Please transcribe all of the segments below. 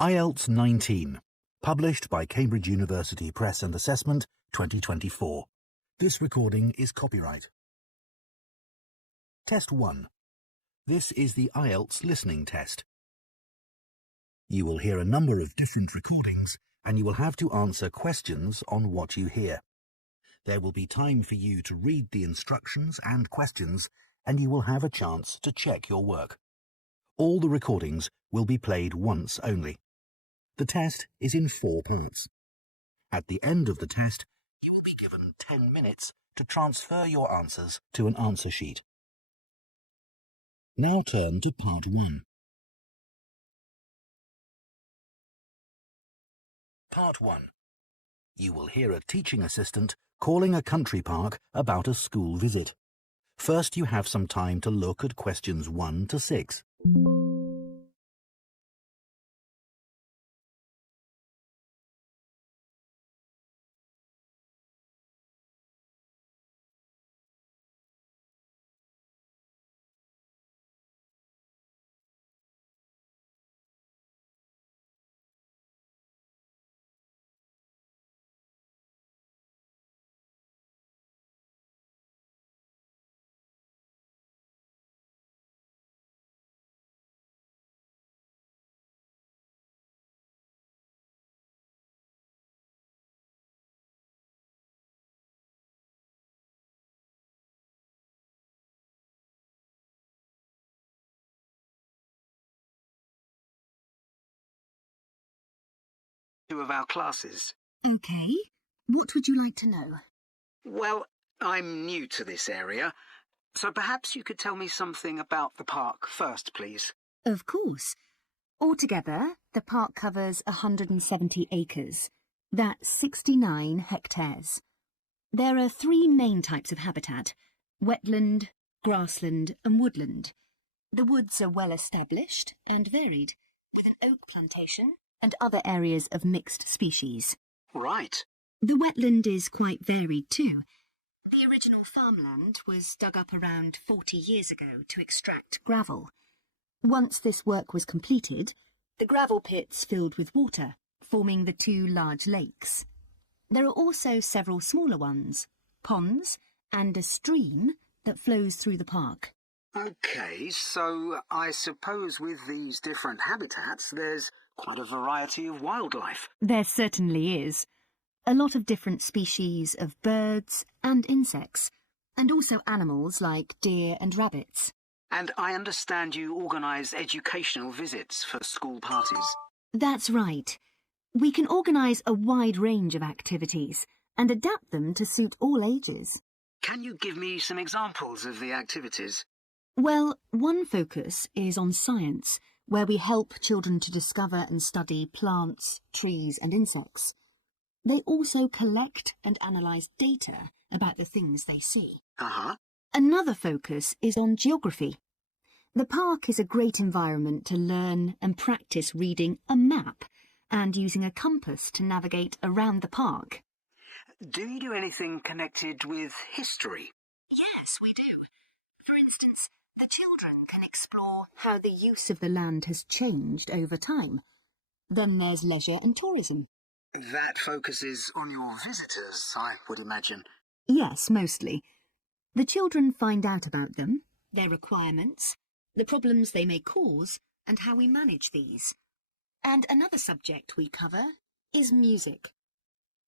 IELTS 19, published by Cambridge University Press and Assessment 2024. This recording is copyright. Test 1. This is the IELTS listening test. You will hear a number of different recordings and you will have to answer questions on what you hear. There will be time for you to read the instructions and questions and you will have a chance to check your work. All the recordings will be played once only. The test is in 4 parts. At the end of the test, you will be given 10 minutes to transfer your answers to an answer sheet. Now turn to Part 1. Part 1. You will hear a teaching assistant calling a country park about a school visit. First, you have some time to look at questions 1 to 6. Of our classes. Okay. What would you like to know? Well, I'm new to this area, so perhaps you could tell me something about the park first, please. Of course. Altogether, the park covers 170 acres. That's 69 hectares. There are 3 main types of habitat: wetland, grassland and woodland. The woods are well established and varied, with an oak plantation and other areas of mixed species. Right. The wetland is quite varied too. The original farmland was dug up around 40 years ago to extract gravel. Once this work was completed, the gravel pits filled with water, forming the 2 large lakes. There are also several smaller ones, ponds, and a stream that flows through the park. Okay, so I suppose with these different habitats, there's quite a variety of wildlife. There certainly is. A lot of different species of birds and insects, and also animals like deer and rabbits. And I understand you organise educational visits for school parties. That's right. We can organise a wide range of activities and adapt them to suit all ages. Can you give me some examples of the activities? Well, one focus is on science, where we help children to discover and study plants, trees and insects. They also collect and analyse data about the things they see. Another focus is on geography. The park is a great environment to learn and practice reading a map and using a compass to navigate around the park. Do you do anything connected with history? Yes, we do. For instance, the children can explore how the use of the land has changed over time. Then there's leisure and tourism. That focuses on your visitors, I would imagine. Yes, mostly. The children find out about them, their requirements, the problems they may cause, and how we manage these. And another subject we cover is music.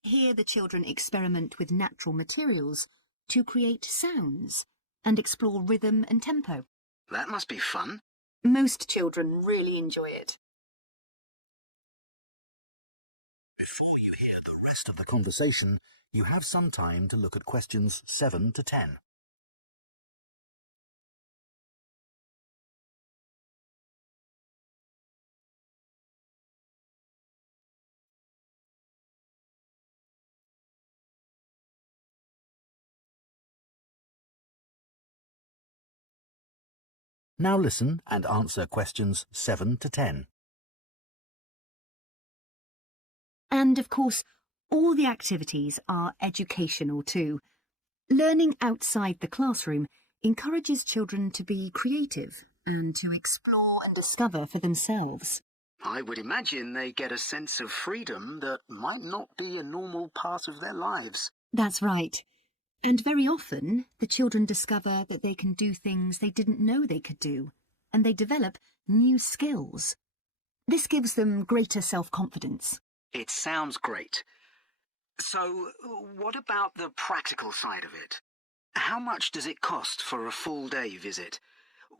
Here the children experiment with natural materials to create sounds and explore rhythm and tempo. That must be fun. Most children really enjoy it. Before you hear the rest of the conversation, you have some time to look at questions 7 to 10. Now listen and answer questions 7 to 10. And of course, all the activities are educational too. Learning outside the classroom encourages children to be creative and to explore and discover for themselves. I would imagine they get a sense of freedom that might not be a normal part of their lives. That's right. And very often, the children discover that they can do things they didn't know they could do, and they develop new skills. This gives them greater self-confidence. It sounds great. So, what about the practical side of it? How much does it cost for a full-day visit?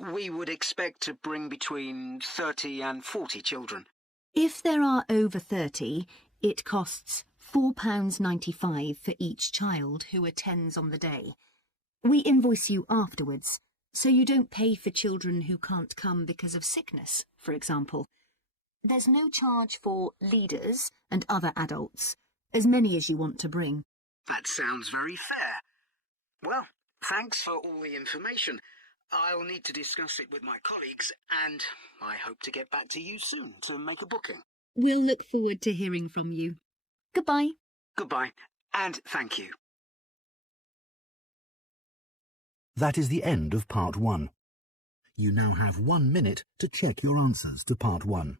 We would expect to bring between 30 and 40 children. If there are over 30, it costs £4.95 for each child who attends on the day. We invoice you afterwards, so you don't pay for children who can't come because of sickness, for example. There's no charge for leaders and other adults, as many as you want to bring. That sounds very fair. Well, thanks for all the information. I'll need to discuss it with my colleagues, and I hope to get back to you soon to make a booking. We'll look forward to hearing from you. Goodbye. Goodbye, and thank you. That is the end of Part 1. You now have 1 minute to check your answers to Part 1.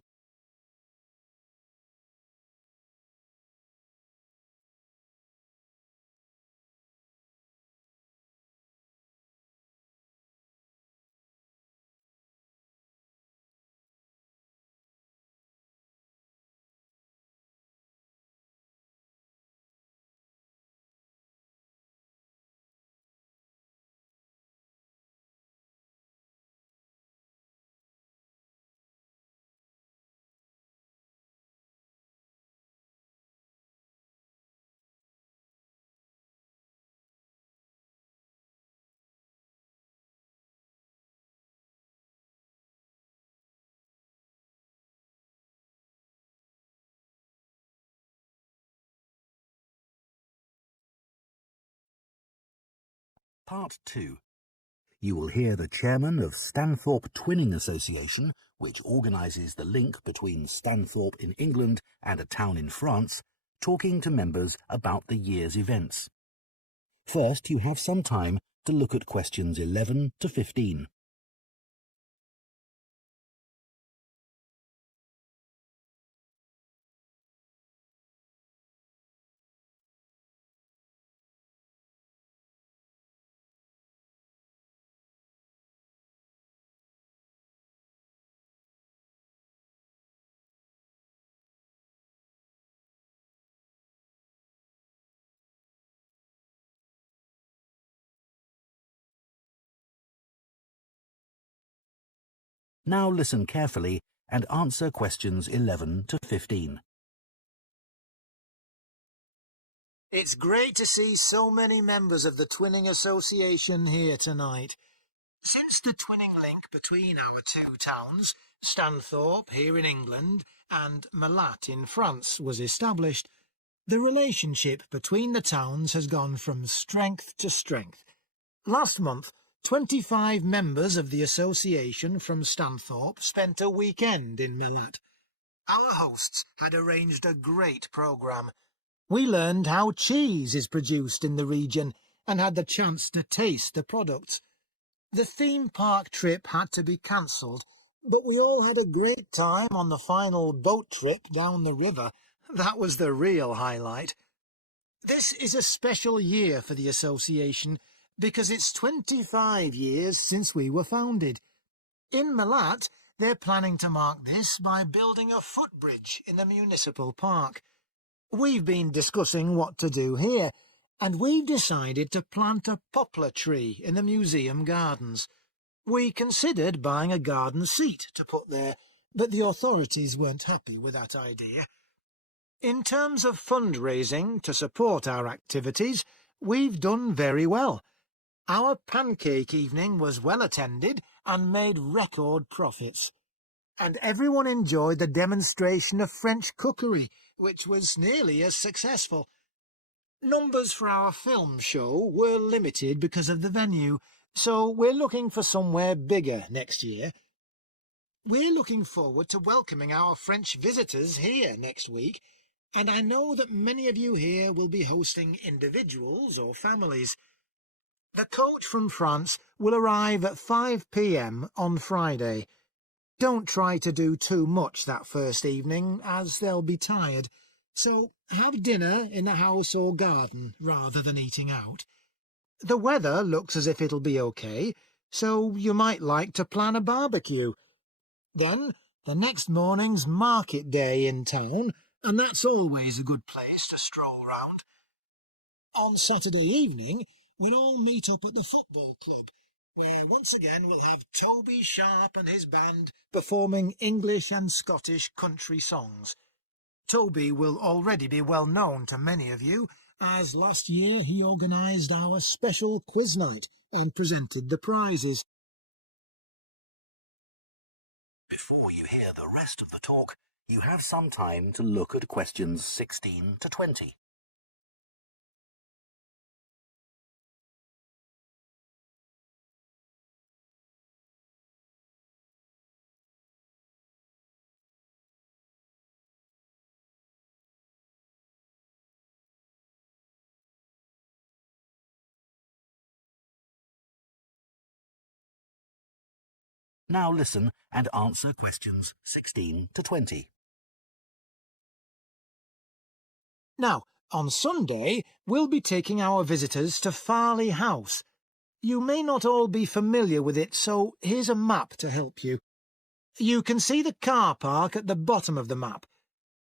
Part 2. You will hear the chairman of Stanthorpe Twinning Association, which organises the link between Stanthorpe in England and a town in France, talking to members about the year's events. First, you have some time to look at questions 11 to 15. Now listen carefully and answer questions 11 to 15. It's great to see so many members of the Twinning Association here tonight. Since the twinning link between our two towns, Stanthorpe here in England and Malat in France, was established, the relationship between the towns has gone from strength to strength. Last month, 25 members of the association from Stanthorpe spent a weekend in Malat. Our hosts had arranged a great programme. We learned how cheese is produced in the region and had the chance to taste the products. The theme park trip had to be cancelled, but we all had a great time on the final boat trip down the river. That was the real highlight. This is a special year for the association because it's 25 years since we were founded. In Malat, they're planning to mark this by building a footbridge in the municipal park. We've been discussing what to do here, and we've decided to plant a poplar tree in the museum gardens. We considered buying a garden seat to put there, but the authorities weren't happy with that idea. In terms of fundraising to support our activities, we've done very well. Our pancake evening was well attended and made record profits. And everyone enjoyed the demonstration of French cookery, which was nearly as successful. Numbers for our film show were limited because of the venue, so we're looking for somewhere bigger next year. We're looking forward to welcoming our French visitors here next week, and I know that many of you here will be hosting individuals or families. The coach from France will arrive at 5 p.m. on Friday. Don't try to do too much that first evening, as they'll be tired. So have dinner in the house or garden rather than eating out. The weather looks as if it'll be okay, so you might like to plan a barbecue. Then the next morning's market day in town, and that's always a good place to stroll round. On Saturday evening, we'll all meet up at the football club, where once again we'll have Toby Sharp and his band performing English and Scottish country songs. Toby will already be well known to many of you, as last year he organised our special quiz night and presented the prizes. Before you hear the rest of the talk, you have some time to look at questions 16 to 20. Now listen and answer questions 16 to 20. Now, on Sunday, we'll be taking our visitors to Farley House. You may not all be familiar with it, so here's a map to help you. You can see the car park at the bottom of the map.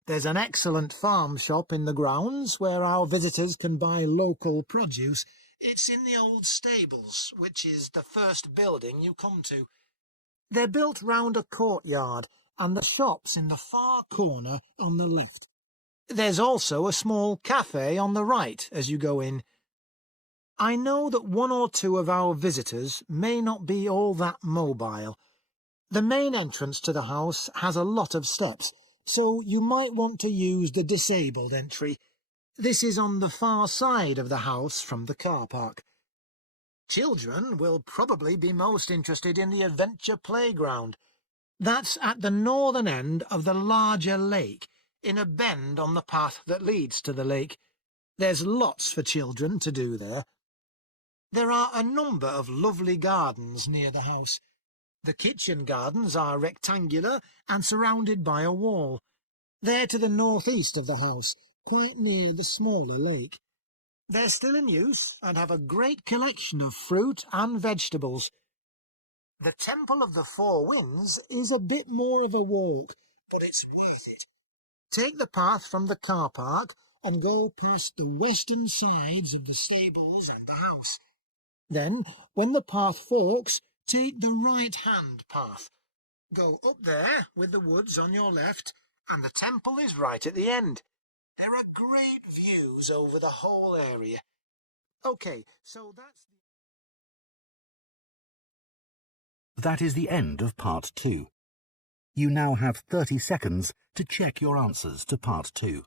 There's an excellent farm shop in the grounds where our visitors can buy local produce. It's in the old stables, which is the first building you come to. They're built round a courtyard, and the shop's in the far corner on the left. There's also a small cafe on the right as you go in. I know that one or two of our visitors may not be all that mobile. The main entrance to the house has a lot of steps, so you might want to use the disabled entry. This is on the far side of the house from the car park. Children will probably be most interested in the adventure playground. That's at the northern end of the larger lake, in a bend on the path that leads to the lake. There's lots for children to do there. There are a number of lovely gardens near the house. The kitchen gardens are rectangular and surrounded by a wall. They're to the northeast of the house, quite near the smaller lake. They're still in use and have a great collection of fruit and vegetables. The Temple of the Four Winds is a bit more of a walk, but it's worth it. Take the path from the car park and go past the western sides of the stables and the house. Then, when the path forks, take the right-hand path. Go up there with the woods on your left, and the temple is right at the end. There are great views over the whole area. OK, so that's... That is the end of Part 2. You now have 30 seconds to check your answers to Part 2.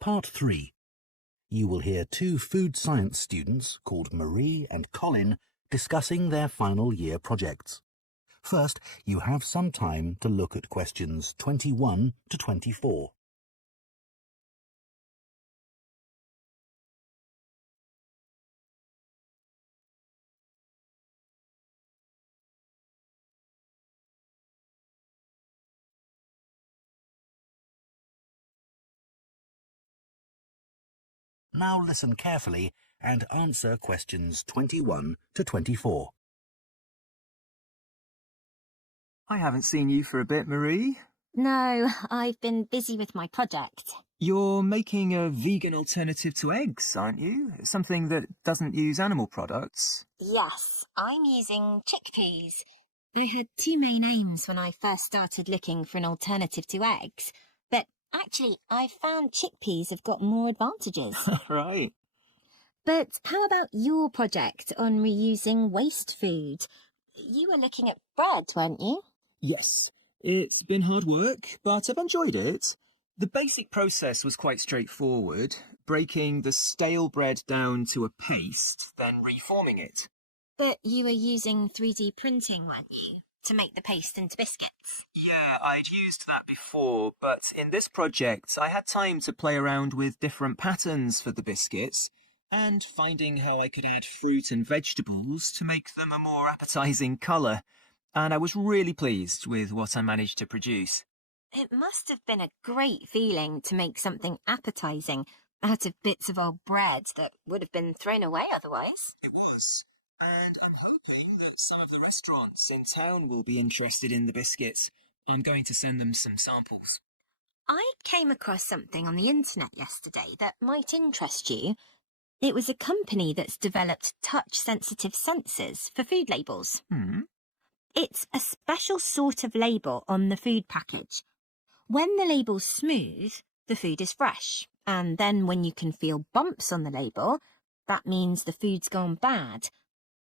Part 3. You will hear two food science students called Marie and Colin discussing their final year projects. First, you have some time to look at questions 21 to 24. Now listen carefully and answer questions 21 to 24. I haven't seen you for a bit, Marie. No, I've been busy with my project. You're making a vegan alternative to eggs, aren't you? Something that doesn't use animal products. Yes, I'm using chickpeas. I had two main aims when I first started looking for an alternative to eggs, but actually I found chickpeas have got more advantages. Right. But how about your project on reusing waste food? You were looking at bread, weren't you? Yes, it's been hard work, but I've enjoyed it. The basic process was quite straightforward, breaking the stale bread down to a paste, then reforming it. But you were using 3D printing, weren't you, to make the paste into biscuits? Yeah, I'd used that before, but in this project I had time to play around with different patterns for the biscuits and finding how I could add fruit and vegetables to make them a more appetizing colour, and I was really pleased with what I managed to produce. It must have been a great feeling to make something appetizing out of bits of old bread that would have been thrown away otherwise. It was, and I'm hoping that some of the restaurants in town will be interested in the biscuits. I'm going to send them some samples. I came across something on the internet yesterday that might interest you. It was a company that's developed touch-sensitive sensors for food labels. It's a special sort of label on the food package. When the label's smooth, the food is fresh, and then when you can feel bumps on the label, that means the food's gone bad.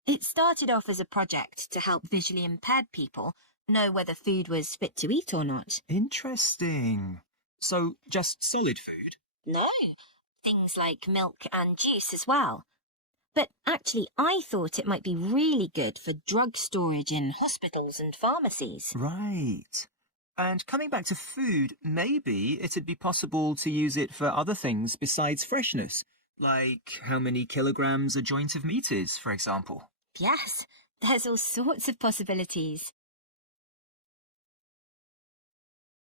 It started off as a project to help visually impaired people know whether food was fit to eat or not. Interesting. So, just solid food? No, things like milk and juice as well. But actually, I thought it might be really good for drug storage in hospitals and pharmacies. Right. And coming back to food, maybe it'd be possible to use it for other things besides freshness, like how many kilograms a joint of meat is, for example. Yes, there's all sorts of possibilities.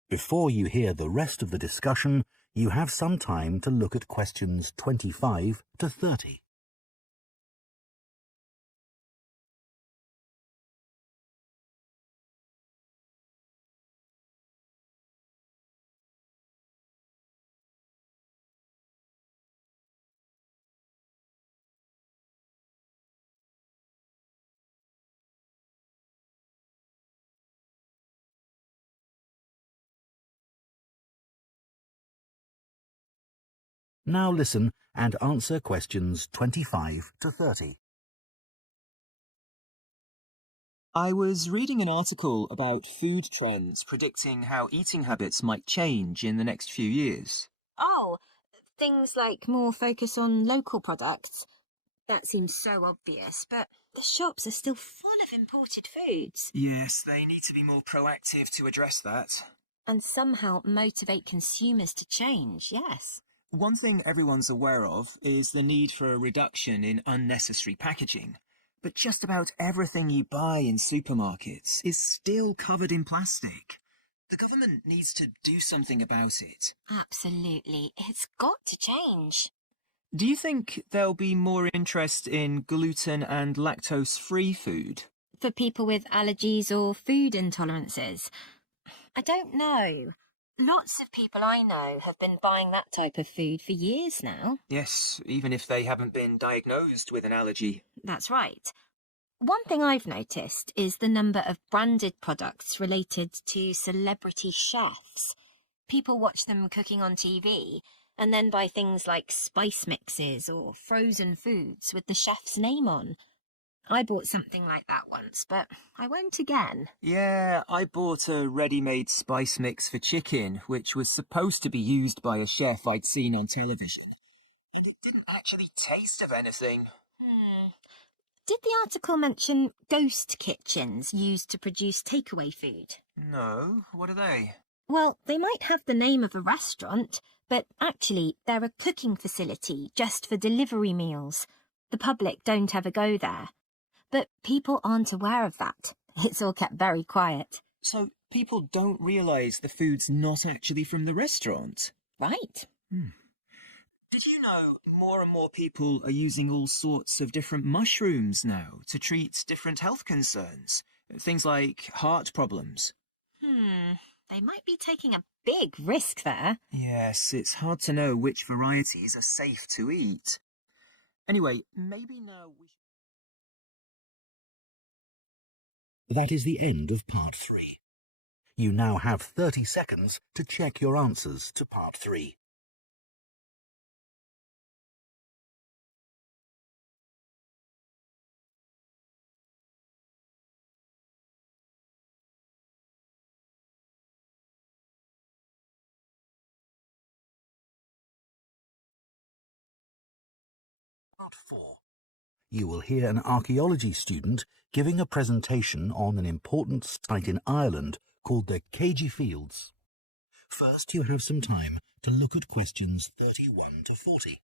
Before you hear the rest of the discussion, you have some time to look at questions 25 to 30. Now listen and answer questions 25 to 30. I was reading an article about food trends predicting how eating habits might change in the next few years. Oh, things like more focus on local products. That seems so obvious, but the shops are still full of imported foods. Yes, they need to be more proactive to address that. And somehow motivate consumers to change, yes. One thing everyone's aware of is the need for a reduction in unnecessary packaging. But just about everything you buy in supermarkets is still covered in plastic. The government needs to do something about it. Absolutely. It's got to change. Do you think there'll be more interest in gluten and lactose-free food? For people with allergies or food intolerances? I don't know. Lots of people I know have been buying that type of food for years now. Yes, even if they haven't been diagnosed with an allergy. That's right. One thing I've noticed is the number of branded products related to celebrity chefs. People watch them cooking on TV and then buy things like spice mixes or frozen foods with the chef's name on. I bought something like that once, but I won't again. Yeah, I bought a ready-made spice mix for chicken, which was supposed to be used by a chef I'd seen on television. And it didn't actually taste of anything. Did the article mention ghost kitchens used to produce takeaway food? No, what are they? Well, they might have the name of a restaurant, but actually they're a cooking facility just for delivery meals. The public don't ever go there. But people aren't aware of that. It's all kept very quiet. So people don't realise the food's not actually from the restaurant? Right. Did you know more and more people are using all sorts of different mushrooms now to treat different health concerns? Things like heart problems. They might be taking a big risk there. Yes, it's hard to know which varieties are safe to eat. Anyway, maybe now we should... That is the end of part 3. You now have 30 seconds to check your answers to part 3. Part 4. You will hear an archaeology student giving a presentation on an important site in Ireland called the Cagey Fields. First, you have some time to look at questions 31 to 40.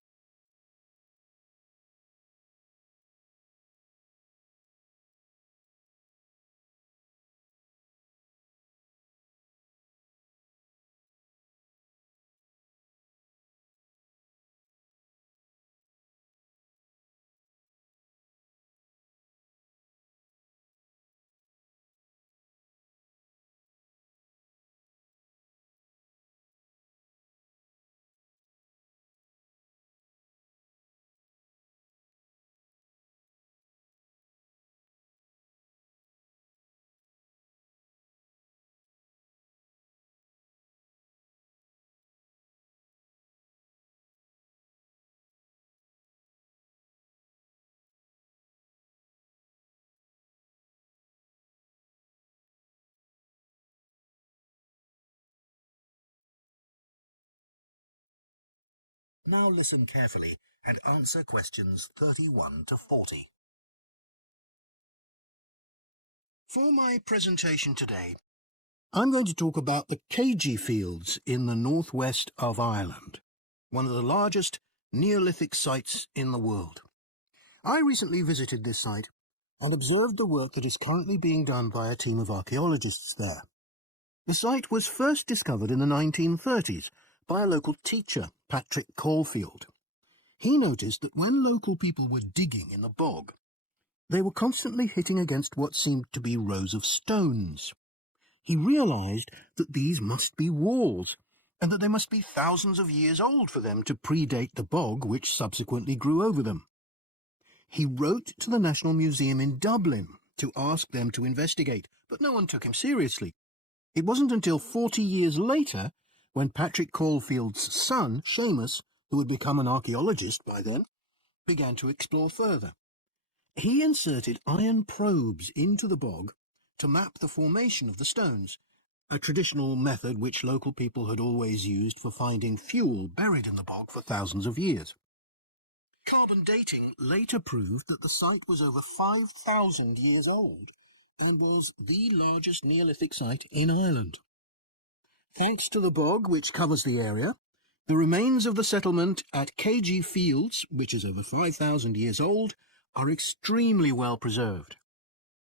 Now listen carefully and answer questions 31 to 40. For my presentation today, I'm going to talk about the Cagey Fields in the northwest of Ireland, one of the largest Neolithic sites in the world. I recently visited this site and observed the work that is currently being done by a team of archaeologists there. The site was first discovered in the 1930s by a local teacher, Patrick Caulfield. He noticed that when local people were digging in the bog, they were constantly hitting against what seemed to be rows of stones. He realized that these must be walls, and that they must be thousands of years old for them to predate the bog which subsequently grew over them. He wrote to the National Museum in Dublin to ask them to investigate, but no one took him seriously. It wasn't until 40 years later, when Patrick Caulfield's son, Seamus, who had become an archaeologist by then, began to explore further. He inserted iron probes into the bog to map the formation of the stones, a traditional method which local people had always used for finding fuel buried in the bog for thousands of years. Carbon dating later proved that the site was over 5,000 years old and was the largest Neolithic site in Ireland. Thanks to the bog which covers the area, the remains of the settlement at Cagey Fields, which is over 5,000 years old, are extremely well preserved.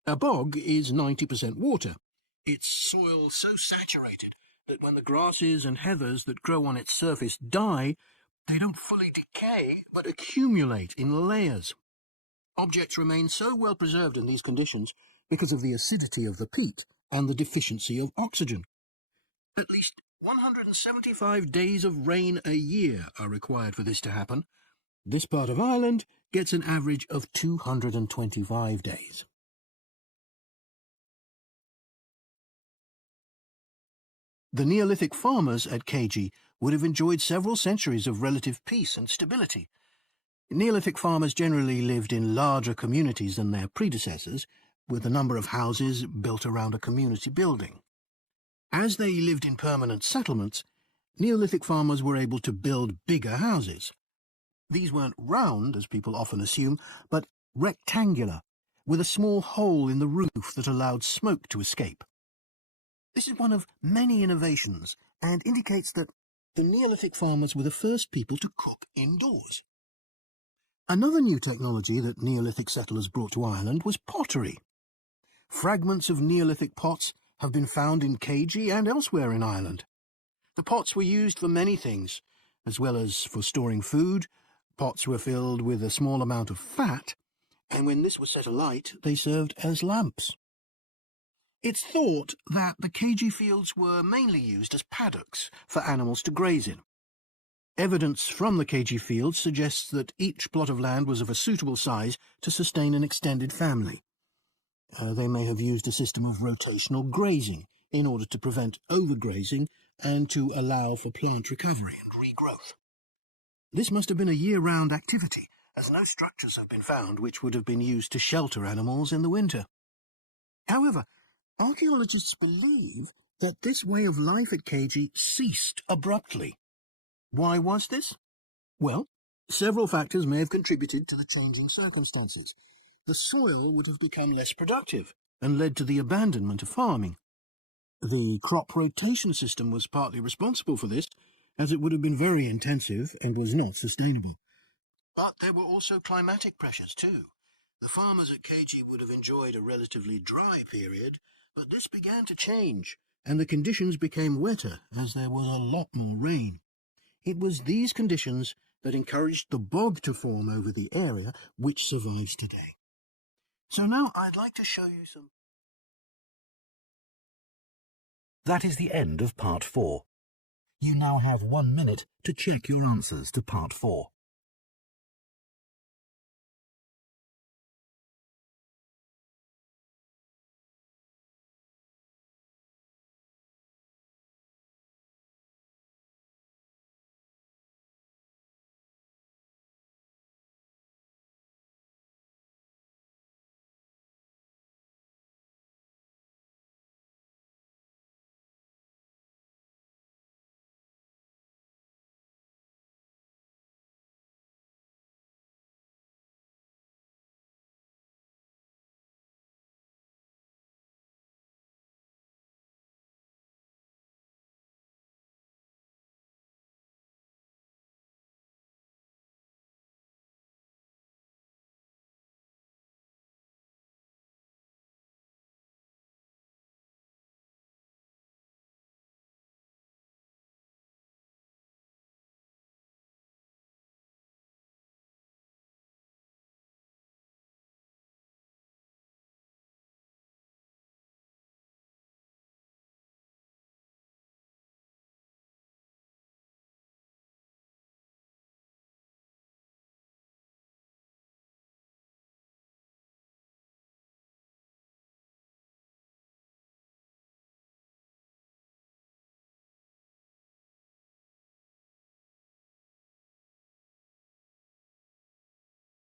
A bog is 90% water. Its soil so saturated that when the grasses and heathers that grow on its surface die, they don't fully decay, but accumulate in layers. Objects remain so well preserved in these conditions because of the acidity of the peat and the deficiency of oxygen. At least 175 days of rain a year are required for this to happen. This part of Ireland gets an average of 225 days. The Neolithic farmers at Cagey would have enjoyed several centuries of relative peace and stability. Neolithic farmers generally lived in larger communities than their predecessors, with a number of houses built around a community building. As they lived in permanent settlements, Neolithic farmers were able to build bigger houses. These weren't round, as people often assume, but rectangular, with a small hole in the roof that allowed smoke to escape. This is one of many innovations and indicates that the Neolithic farmers were the first people to cook indoors. Another new technology that Neolithic settlers brought to Ireland was pottery. Fragments of Neolithic pots have been found in Cagey and elsewhere in Ireland. The pots were used for many things, as well as for storing food. Pots were filled with a small amount of fat, and when this was set alight, they served as lamps. It's thought that the Cagey Fields were mainly used as paddocks for animals to graze in. Evidence from the Cagey Fields suggests that each plot of land was of a suitable size to sustain an extended family. They may have used a system of rotational grazing in order to prevent overgrazing and to allow for plant recovery and regrowth. This must have been a year-round activity, as no structures have been found which would have been used to shelter animals in the winter. However, archaeologists believe that this way of life at Cagey ceased abruptly. Why was this? Well, Several factors may have contributed to the changing circumstances. The soil would have become less productive and led to the abandonment of farming. The crop rotation system was partly responsible for this, as it would have been very intensive and was not sustainable. But there were also climatic pressures too. The farmers at KG would have enjoyed a relatively dry period, but this began to change, and the conditions became wetter as there was a lot more rain. It was these conditions that encouraged the bog to form over the area, which survives today. So now I'd like to show you some... That is the end of part 4. You now have 1 minute to check your answers to part 4.